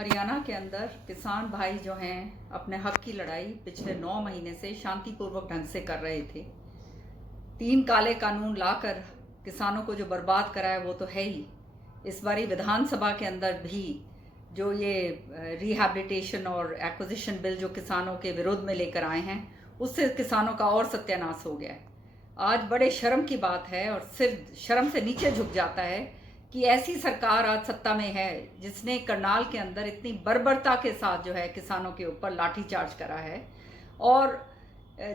हरियाणा के अंदर किसान भाई जो हैं अपने हक की लड़ाई पिछले 9 महीने से शांतिपूर्वक ढंग से कर रहे थे। 3 काले कानून लाकर किसानों को जो बर्बाद करा है वो तो है ही। इस बारी विधानसभा के अंदर भी जो ये रिहैबिलिटेशन और एक्विजिशन बिल जो किसानों के विरोध में लेकर आए हैं, उससे किसानों का और सत्यानाश हो गया है। आज बड़े शर्म की बात है और सिर शर्म से नीचे झुक जाता है कि ऐसी सरकार आज सत्ता में है जिसने करनाल के अंदर इतनी बर्बरता के साथ जो है किसानों के ऊपर लाठीचार्ज करा है। और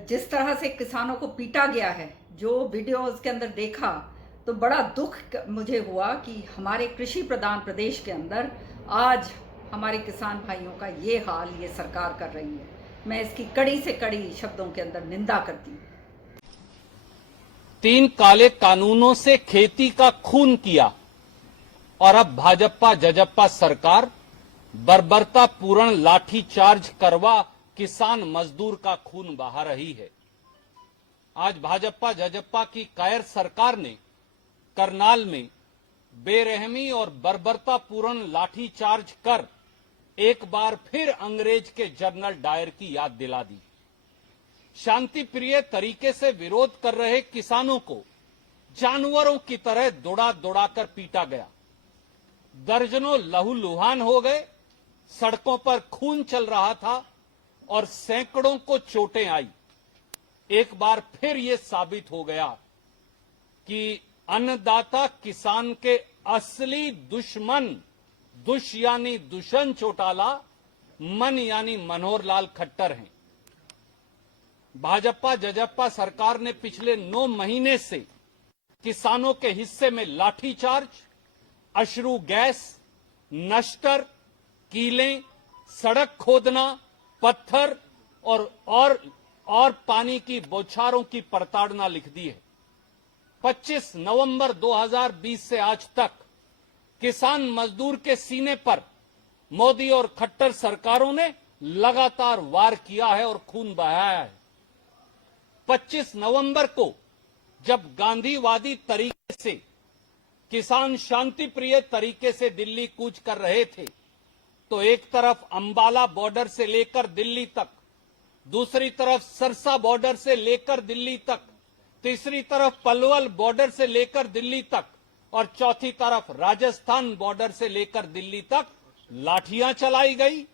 जिस तरह से किसानों को पीटा गया है, जो वीडियो उसके अंदर देखा तो बड़ा दुख मुझे हुआ कि हमारे कृषि प्रधान प्रदेश के अंदर आज हमारे किसान भाइयों का ये हाल ये सरकार कर रही है। मैं इसकी कड़ी से कड़ी शब्दों के अंदर निंदा करती हूँ। 3 काले कानूनों से खेती का खून किया और अब भाजपा जजप्पा सरकार बर्बरता पूर्ण लाठीचार्ज करवा किसान मजदूर का खून बहा रही है। आज भाजपा जजप्पा की कायर सरकार ने करनाल में बेरहमी और बर्बरता पूर्ण लाठीचार्ज कर एक बार फिर अंग्रेज के जनरल डायर की याद दिला दी। शांति प्रिय तरीके से विरोध कर रहे किसानों को जानवरों की तरह दौड़ा दौड़ाकर पीटा गया। दर्जनों लहूलुहान हो गए, सड़कों पर खून चल रहा था और सैकड़ों को चोटें आई। एक बार फिर यह साबित हो गया कि अन्नदाता किसान के असली दुश्मन यानी दुष्यंत चौटाला, मन यानी मनोहर लाल खट्टर हैं। भाजपा जजप्पा सरकार ने पिछले 9 महीने से किसानों के हिस्से में लाठीचार्ज, अश्रु गैस, नश्तर, कीलें, सड़क खोदना, पत्थर और पानी की बौछारों की प्रताड़ना लिख दी है। 25 नवंबर 2020 से आज तक किसान मजदूर के सीने पर मोदी और खट्टर सरकारों ने लगातार वार किया है और खून बहाया है। 25 नवंबर को जब गांधीवादी तरीके से किसान शांति प्रिय तरीके से दिल्ली कूच कर रहे थे तो एक तरफ अंबाला बॉर्डर से लेकर दिल्ली तक, दूसरी तरफ सरसा बॉर्डर से लेकर दिल्ली तक, तीसरी तरफ पलवल बॉर्डर से लेकर दिल्ली तक और चौथी तरफ राजस्थान बॉर्डर से लेकर दिल्ली तक लाठियां चलाई गई,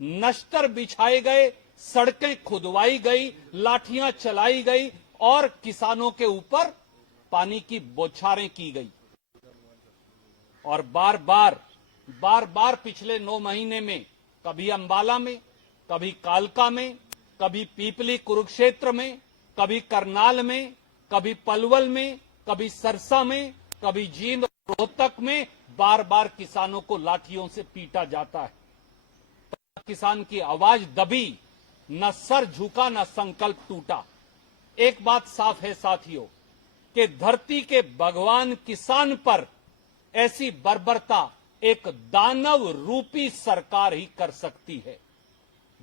नश्तर बिछाए गए, सड़कें खुदवाई गई, लाठियां चलाई गई और किसानों के ऊपर पानी की बौछारें की गई। और बार बार पिछले 9 महीने में कभी अंबाला में, कभी कालका में, कभी पीपली कुरुक्षेत्र में, कभी करनाल में, कभी पलवल में, कभी सरसा में, कभी जींद और रोहतक में बार बार किसानों को लाठियों से पीटा जाता है। किसान की आवाज दबी, न सर झुका, न संकल्प टूटा। एक बात साफ है साथियों कि धरती के भगवान किसान पर ऐसी बर्बरता एक दानव रूपी सरकार ही कर सकती है।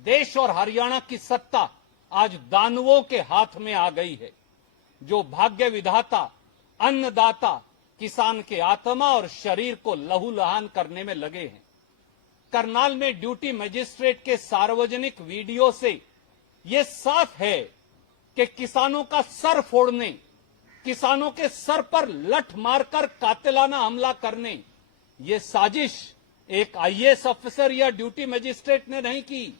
देश और हरियाणा की सत्ता आज दानवों के हाथ में आ गई है, जो भाग्य विधाता, अन्नदाता, किसान के आत्मा और शरीर को लहूलुहान करने में लगे हैं। करनाल में ड्यूटी मजिस्ट्रेट के सार्वजनिक वीडियो से यह साफ है कि किसानों का सर फोड़ने, किसानों के सर पर लठ मारकर कातिलाना हमला करने, ये साजिश एक आईएएस अफसर या ड्यूटी मजिस्ट्रेट ने नहीं की।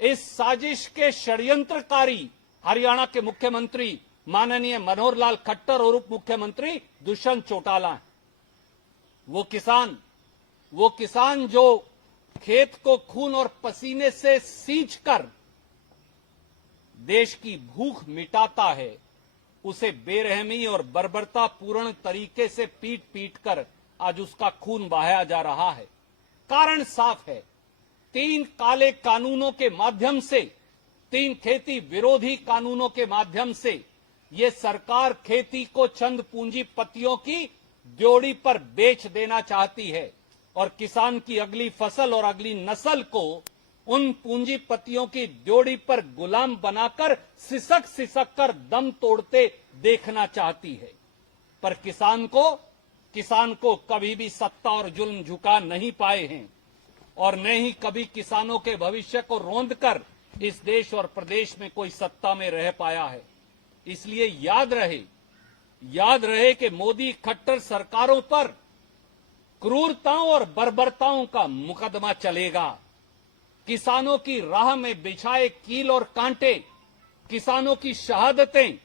इस साजिश के षड्यंत्रकारी हरियाणा के मुख्यमंत्री माननीय मनोहर लाल खट्टर और उप मुख्यमंत्री दुष्यंत चौटाला हैं। वो किसान जो खेत को खून और पसीने से सींचकर देश की भूख मिटाता है, उसे बेरहमी और बर्बरता पूर्ण तरीके से पीट पीट कर आज उसका खून बहाया जा रहा है। कारण साफ है, 3 काले कानूनों के माध्यम से, 3 खेती विरोधी कानूनों के माध्यम से ये सरकार खेती को चंद पूंजीपतियों की ड्योढ़ी पर बेच देना चाहती है और किसान की अगली फसल और अगली नस्ल को उन पूंजीपतियों की ड्योढ़ी पर गुलाम बनाकर सिसक सिसक कर दम तोड़ते देखना चाहती है। पर किसान को कभी भी सत्ता और जुल्म झुका नहीं पाए हैं। और न ही कभी किसानों के भविष्य को रौंद कर इस देश और प्रदेश में कोई सत्ता में रह पाया है। इसलिए याद रहे कि मोदी खट्टर सरकारों पर क्रूरताओं और बर्बरताओं का मुकदमा चलेगा। किसानों की राह में बिछाए कील और कांटे, किसानों की शहादतें,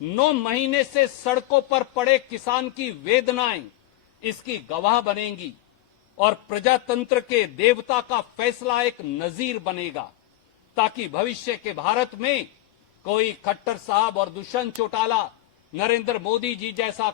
9 महीने से सड़कों पर पड़े किसान की वेदनाएं इसकी गवाह बनेंगी और प्रजातंत्र के देवता का फैसला एक नजीर बनेगा, ताकि भविष्य के भारत में कोई खट्टर साहब और दुष्यंत चौटाला, नरेंद्र मोदी जी जैसा